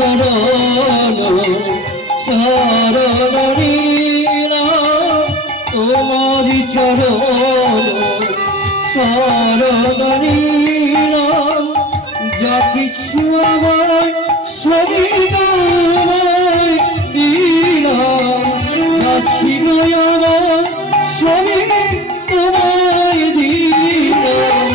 চরণ শরণ নিলাম, তোমারি চরণ শরণ নিলাম। যা কিছু আমার সবই তোমায় দিলাম, যা ছিল আমার সবই তোমায় দিলাম।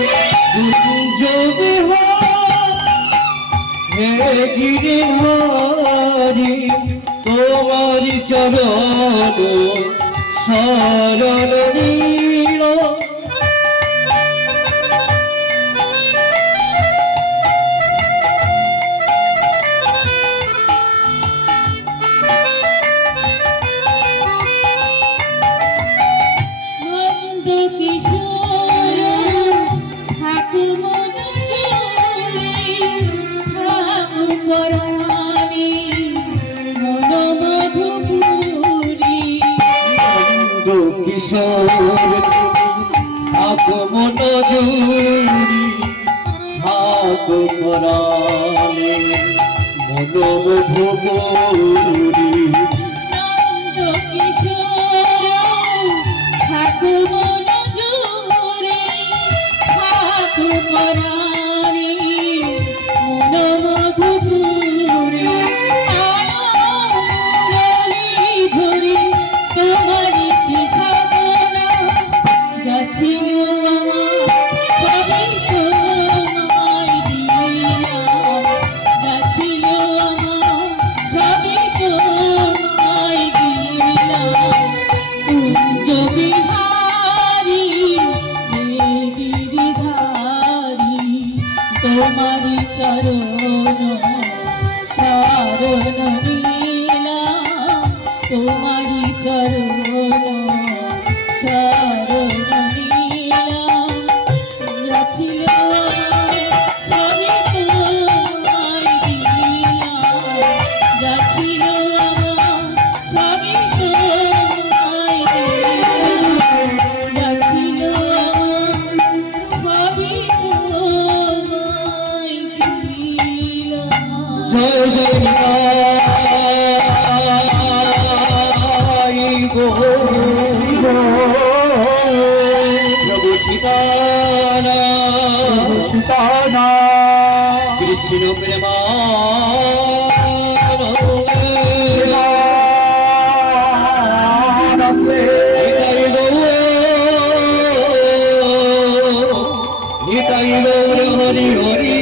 হে গিরিধারী তোমারি চরণ শরণ নিলাম। কিশোর আগমন জুড়ি হাত পরালে মনোমধুপুরী। নন্দ কিশোর আগমন জুড়ি হাত পরালে মনোমধুপুরী। ধরি তোমারি তোমারি চরণ শরণ নিলাম, তোমারি চরণ শরণ নিলাম। যা ছিল সবই তোমায় দিলাম, যা ছিল আমার সবই তোমায় দিলাম, যা ছিল আমার সবই তোমায় দিলাম। জয় জয় প্রভু সীতানা সীতানা কৃষ্ণ প্রেমা নিতাই গৌর হরি হরি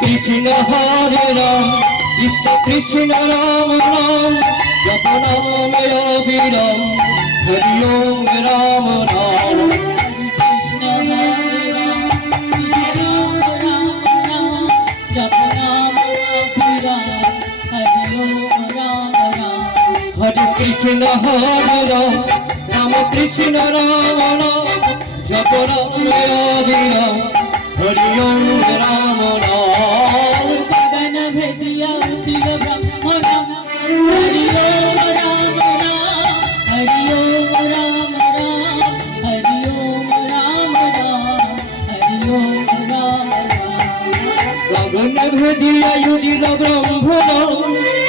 কৃষ্ণ হরে রাম কৃষ্ণ কৃষ্ণ রাম রাম জপ নাম অবিরাম হরি ওম রাম রাম। কৃষ্ণ হরে রাম কৃষ্ণ রাম রাম জপ নাম অবিরাম হরি ওম রাম রাম। হরে কৃষ্ণ হরে রাম রাম কৃষ্ণ রাম নাম জপ নামে অবিরাম হরি ওম রাম নাম গগন ভেদিয়া উঠিল ব্রহ্মণ হরি ওম রাম নাম হরি ওম রাম রাম হরি ওম রাম রাম হরি ওম রাম রাম গগন ভেদিয়া উদিত ব্রহ্মণ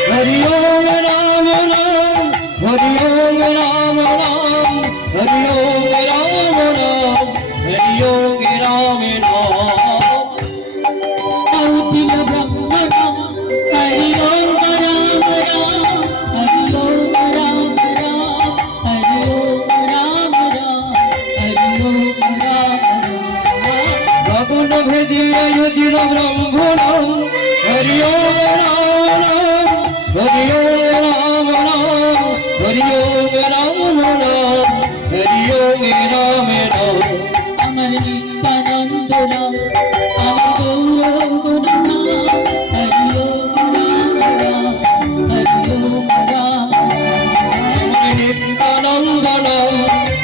হরি ওম রাম নাম হরি ওম রাম নাম হরি ওম রাম নাম হরি ওম রাম নাম উঠিল ব্রহ্মণ হরি ওম রাম রাম হরি ওম রাম রাম হরি ওম রাম রাম হরি ওম রাম রাম গগন ভেদিয়া উদিত ব্রহ্মণ হরি ওম রাম নাম হরি ওম রাম নাম হরি ওম রাম নাম হরি ওম রাম নাম আমার নিত্যানন্দ রাম আমার গৌর গুণ হরি ওম রাম রাম হরি ওম রাম আমার নিত্যানন্দ নাম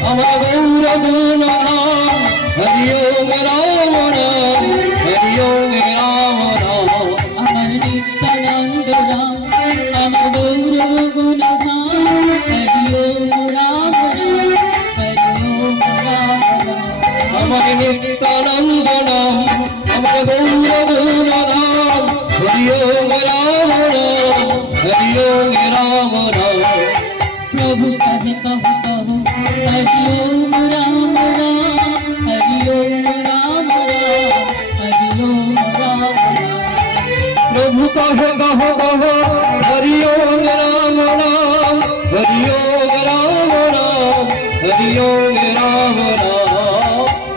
আমার গৌর গুণ ধাম হরি ওম রাম নাম হরি ওম রাম নাম আমার নিত্যানন্দ রাম আমার গৌর গুণ হরি ওম রাম রাম হরি ওম রাম রাম আমার নিত্যানন্দ নাম আমার গৌর গুণ ধাম হরি ওম রাম নাম হরি ওম রাম নাম प्रभु कहे कहु कहु हरि ओम राम राम हरि ओम राम राम हरि ओम राम राम प्रभु कहे कह कह हरि ओम राम नाम हरि ओम राम नाम हरि ओम राम नाम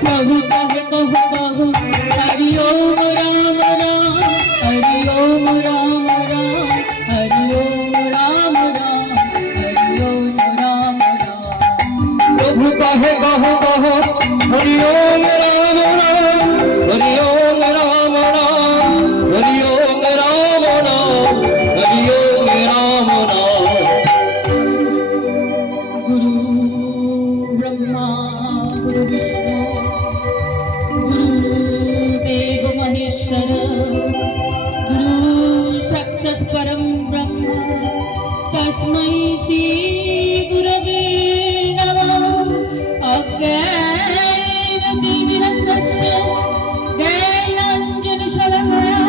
प्रभु कहे कहु कहु हरि ओम राम राम हरि ओम राम राम हरि ओम राम राम हरि ओम राम राम प्रभु कहे कह कह हरि ओम राम नाम हरि ओम राम नाम हरि ओम राम नाम हरि ओम राम नाम गुरु ब्रह्मा गुरु विष्णु गुरुदेव महेश्वर गुरु साक्षात् परं ब्रह्म तस्मै श्री गुरवे नमः अज्ञानतिमिरन्दस्य ज्ञानाञ्जनशलाकया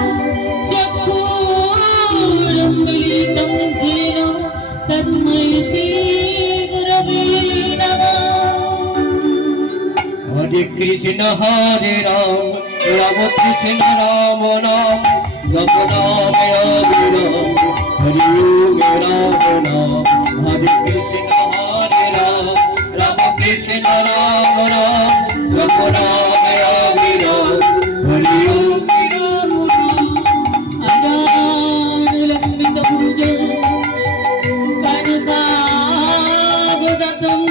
चक्षुरुन्मीलितं येन तस्मै श्री गुरवे नमः हरे कृष्ण राम कृष्ण राम नाम जप नाम अविराम हरि ओम राम नाम हरे कृष्ण राम कृष्ण राम नाम जप नाम अविराम हरि ओम राम नाम अजानुलम्बितभुजं कनकावदतं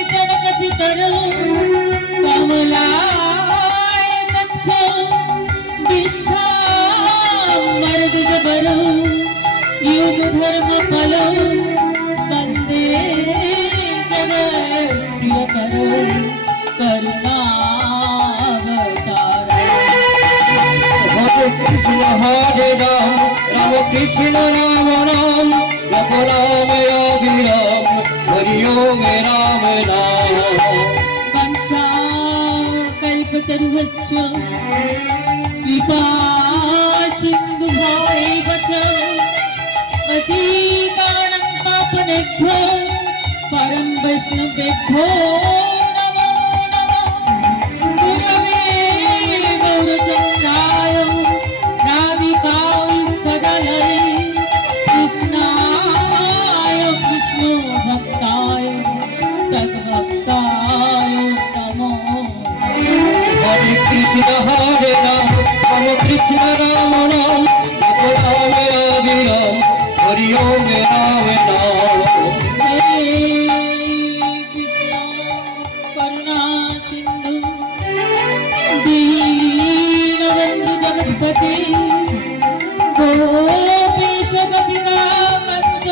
संकीर्तनकपितरं कमलायतक्षं विश्वामरद्विजवरं युगधर्मफलं वन्दे जगत्प्रियकरं करुणावतारम् हरे कृष्ण राम कृष्ण राम नाम जप नाम अविराम हरि ओम राम नाम कल्पतरुभ्यश्च कृपा सिन्धुभ्यैव च पतितानां पावनेभ्यो परं वैष्णवेभ्यो नमो नमः गुरवे गौरचन्द्राय राधिकाय स्थदलये कृष्णाय विष्णुभक्ताय तद्भक्ताय नमो हरे कृष्ण राम कृष्ण राम नाम जप नाम अविराम हरि ओम राम नाम हरे कृष्ण करुणा सिंधु दीनबंधु जगत्पति गोपीश गोपिका कंद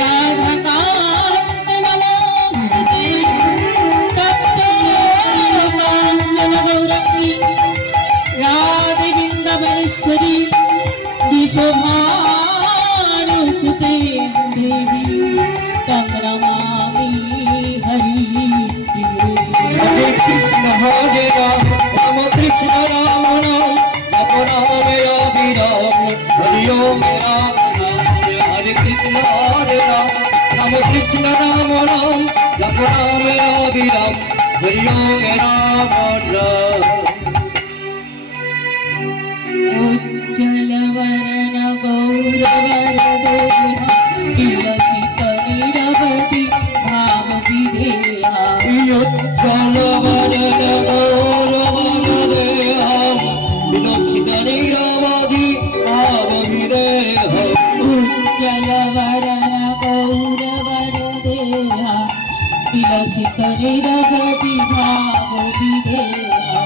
राधा शोभानुसुते देवी तं नमामि हरि हरे कृष्ण हरे राम राम कृष्ण राम राम जप नाम अभिराम हरि ओम राम राम हरे कृष्ण हरे राम राम कृष्ण राम राम जप नाम अभिराम हरि ओम राम राम उज्ज्वलवरण गौरवरदोहा तिलसित निरवधि भाव विधेया उज्ज्वल वदन गौरवन देहं विलसित निरवधि भाव विदेहम् उज्ज्वलवरण गौरवरदेहा तिलसित निरवधि भाव विधेया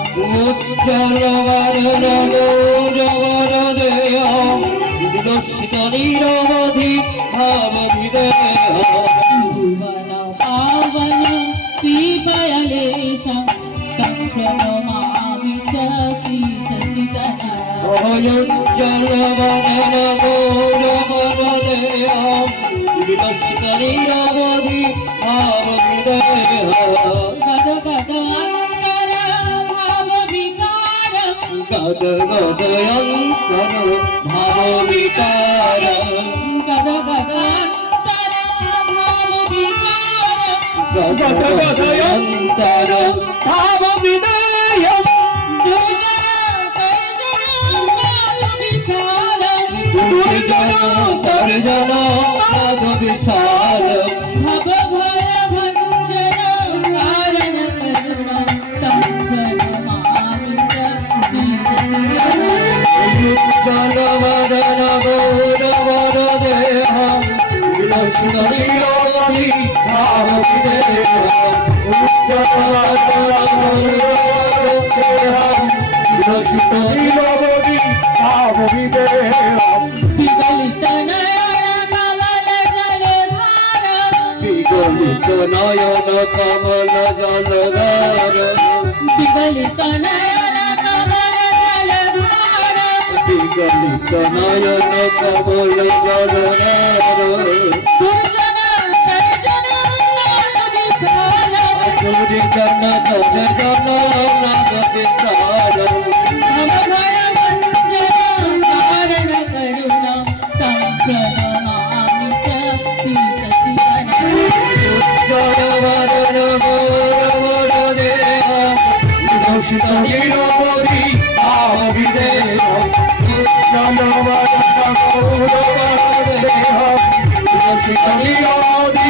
उज्ज्वल वदन गौरवन देहं विलसित निरवधि भाव विदेहम् भुवन पावन श्रीबलेशं तं प्रणमामि च श्रीसचिदनयं उज्ज्वल वदन गौरवन देहं विलसित निरवधि भाव विदेहम् गदगदान्तर भाव विकारं गद गदयन्तर भाव विकारम् गदगदान्तर भाव विकारं गद गदयन्तर भाव विदेयम् दुर्जन तर्जन नाद विशालं दुर्जन तर्जन नाद विशालम् भव भय भञ्जन कारण करुणं तं प्रणमामि च श्रीसचिदनयं उज्ज्वल वदन गौरवन देहं विलसित निरवधि भाव विदेहम् उज्ज्वल वदन गौरवन देहं विलसित निरवधि भाव विदेहम् विगलित नयन कमल जलधार विगलित नयन कमल जलधार विगलित नयन कमल जलधार विगलित नयन कमल जलधार दुर्जन तर्जन नाद विशालं दुर्जन तर्जन नाद विशालम् भव भय भञ्जन कारण करुणं तं प्रणमामि च श्रीसचिदनयं उज्ज्वल वदन गौरवन देहं विलसित निरवधि भाव विदेहम् उज्ज्वल वदन गौरवन देहं विलसित निरवधि